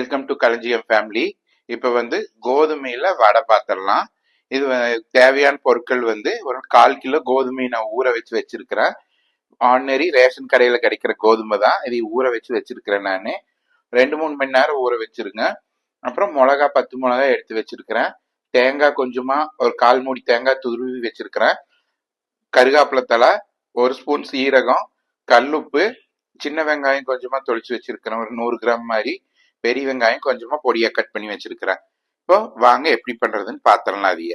Welcome to களஞ்சியம் family. இப்போ கோதுமையில வடை பார்த்துடலாம். இது தேவையான பொருட்கள் ஒரு 1/4 கிலோ கோதுமை நான் ஊற வச்சு வச்சிருக்கிறேன். ஆர்டினரி ரேஷன் கடையில் கிடைக்கிற கோதுமை தான். இதை ஊற வச்சு வச்சிருக்கிறேன். நான் 2-3 மணி நேரம் ஊற வச்சிருங்க. அப்புறம் மிளகா 10 மிளகா எடுத்து வச்சிருக்கிறேன். தேங்காய் கொஞ்சமா ஒரு 1/4 மூடி தேங்காய் துருவி வச்சிருக்கிறேன். கருகாப்பிலை தழை, 1 ஸ்பூன் சீரகம், கல்லுப்பு, சின்ன வெங்காயம் கொஞ்சமா தொளிச்சு வச்சிருக்கிறேன், ஒரு 100 கிராம் மாதிரி. பெரிய வெங்காயம் கொஞ்சமா பொடியா கட் பண்ணி வச்சிருக்கிறேன். இப்போ வாங்க எப்படி பண்றதுன்னு பாத்திரலாம். அதைய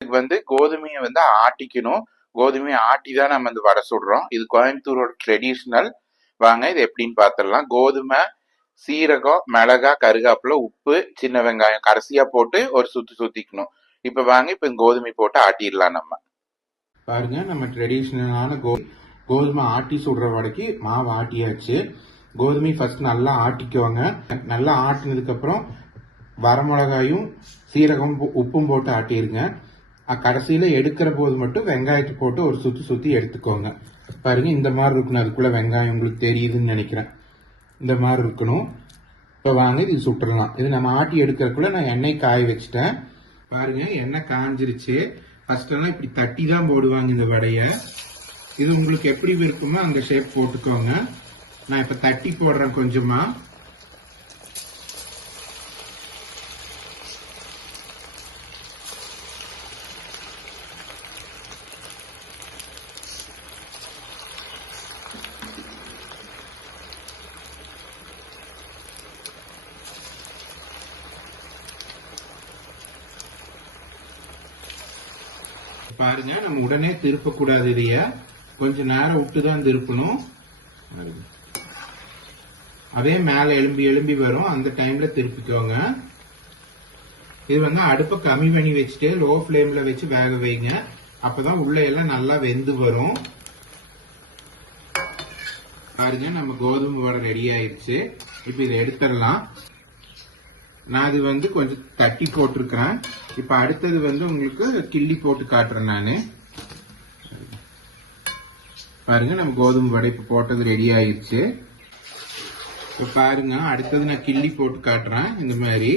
இதுக்கு கோதுமையை ஆட்டிக்கணும். கோதுமையை ஆட்டி தான் நம்ம வடை சுடுறோம். இது கோயம்புத்தூரோட ட்ரெடிஷ்னல். வாங்க இது எப்படின்னு பாத்திரலாம். கோதுமை, சீரகம், மிளகா, கருகாப்பிலை, உப்பு, சின்ன வெங்காயம் கடைசியா போட்டு ஒரு சுத்திக்கணும். இப்ப வாங்க இப்ப கோதுமை போட்டு ஆட்டிடலாம். நம்ம பாருங்க, நம்ம ட்ரெடிஷ்னலான கோதுமை ஆட்டி சுடுற வடைக்கு மாவு ஆட்டியாச்சு. கோதுமை ஃபர்ஸ்ட் நல்லா ஆட்டிக்குவாங்க. நல்லா ஆட்டினதுக்கு அப்புறம் வரமிளகாயும் சீரகம் உப்பும் போட்டு ஆட்டிருங்க. கடைசியில எடுக்கிற போது மட்டும் வெங்காயத்தை போட்டு ஒரு சுத்தி எடுத்துக்கோங்க. பாருங்க, இந்த மாதிரி இருக்கணும். அதுக்குள்ள வெங்காயம் உங்களுக்கு தெரியுதுன்னு நினைக்கிறேன். இந்த மாதிரி இருக்கணும். இப்போ வாங்க இது சுட்டுடலாம். இது நம்ம ஆட்டி எடுக்கிறதுக்குள்ள நான் எண்ணெய் காய வச்சுட்டேன். பாருங்க, எண்ணெய் காஞ்சிருச்சு. ஃபர்ஸ்ட் எல்லாம் இப்படி தட்டி தான் போடுவாங்க இந்த வடைய. இது உங்களுக்கு எப்படி விருப்பமோ அந்த ஷேப் போட்டுக்கோங்க. நான் இப்ப தட்டி போடுறேன் கொஞ்சமா. பாருங்க, நம்ம உடனே திருப்ப கூடாது. இதைய கொஞ்ச நேரம் விட்டுதான் திருப்பணும். அதே மேல எலும்பி வரும். அந்த டைம்ல திருப்பிக்கோங்க. இது அடுப்பை கம்மி பண்ணி வச்சுட்டு லோ ஃபிளேம்ல வச்சு வேக வைங்க. அப்பதான் உள்ள எல்லாம் நல்லா வெந்து வரும். பாருங்க, நம்ம கோதுமை வடை ரெடி ஆயிடுச்சு. இப்ப இதை எடுத்துடலாம். நான் இது கொஞ்சம் தட்டி போட்டிருக்கிறேன். இப்ப அடுத்தது உங்களுக்கு கிள்ளி போட்டு காட்டுறேன் நானு. பாருங்க, நம்ம கோதுமை வடை இப்ப போட்டது ரெடி ஆயிடுச்சு. இப்ப பாருங்க, அடுத்தது நான் கிள்ளி போட்டு காட்டுறேன். இந்த மாதிரி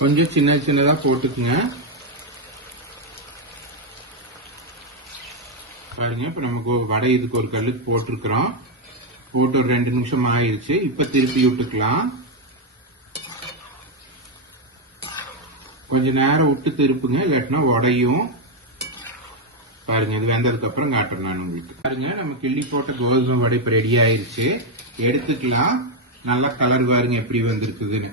கொஞ்சம் சின்னதா போட்டுக்குங்க. பாருங்க, இப்ப நமக்கு வடை இதுக்கு ஒரு கல்லுக்கு போட்டிருக்கிறோம். போட்டு ஒரு 2 நிமிஷம் ஆயிடுச்சு. இப்ப திருப்பி விட்டுக்கலாம். கொஞ்ச நேரம் விட்டு திருப்புங்க, இல்லாட்டினா உடையும். பாருங்க, இது வெந்ததுக்கு அப்புறம் காட்டுறேன் நான் உங்களுக்கு. பாருங்க, நம்ம கிள்ளி போட்ட கோதுமை வடை இப்ப ரெடி ஆயிடுச்சு. எடுத்துக்கலாம். நல்லா கலர் பாருங்க எப்படி வந்திருக்குதுன்னு.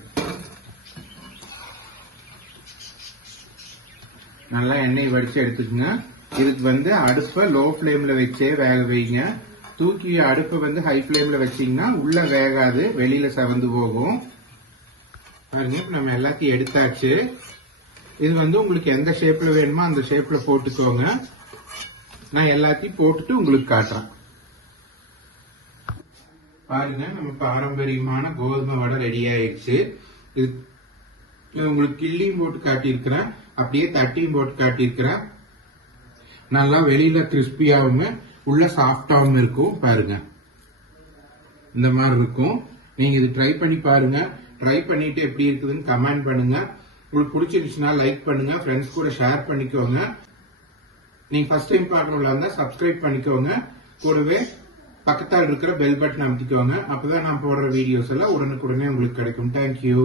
நல்லா எண்ணெய் வடிச்சு எடுத்துக்கங்க. இதுக்கு அடுப்பை லோ ஃபிளேம்ல வச்சே வேக வைங்க. தூக்கி அடுப்பை ஹை ஃபிளேம்ல வச்சீங்கன்னா உள்ள வேகாது, வெளியில செவந்து போகும். பாருங்க, நம்ம எல்லாத்தையும் எடுத்தாச்சு. இது உங்களுக்கு எந்த ஷேப்ல வேணுமோ அந்த ஷேப்ல போட்டுக்கோங்க. நான் எல்லாத்தையும் போட்டுட்டு உங்களுக்கு காட்டுறேன். பாருங்க, நம்ம பாரம்பரியமான கோதுமை வடை ரெடி ஆயிடுச்சு. இது உங்களுக்கு கிள்ளியும் போட்டு காட்டியிருக்கிறேன், அப்படியே தட்டியும் போட்டு காட்டியிருக்கிறேன். நல்லா வெளியில கிறிஸ்பியாவும் உள்ள சாஃப்டாவும் இருக்கும். பாருங்க, இந்த மாதிரி இருக்கும். நீங்க இது ட்ரை பண்ணி பாருங்க. ட்ரை பண்ணிட்டு எப்படி இருக்குதுன்னு கமெண்ட் பண்ணுங்க. உங்களுக்கு பிடிச்சிருச்சுன்னா லைக் பண்ணுங்க, ஃப்ரெண்ட்ஸ் கூட ஷேர் பண்ணிக்கோங்க. நீங்க ஃபர்ஸ்ட் டைம் பார்க்கணும்ல இருந்தா சப்ஸ்கிரைப் பண்ணிக்கோங்க. கூடவே பக்கத்தால் இருக்கிற பெல் பட்டன் அமைத்திக்கோங்க. அப்பதான் நான் போடுற வீடியோஸ் எல்லாம் உடனுக்குடனே உங்களுக்கு கிடைக்கும். தேங்க்யூ.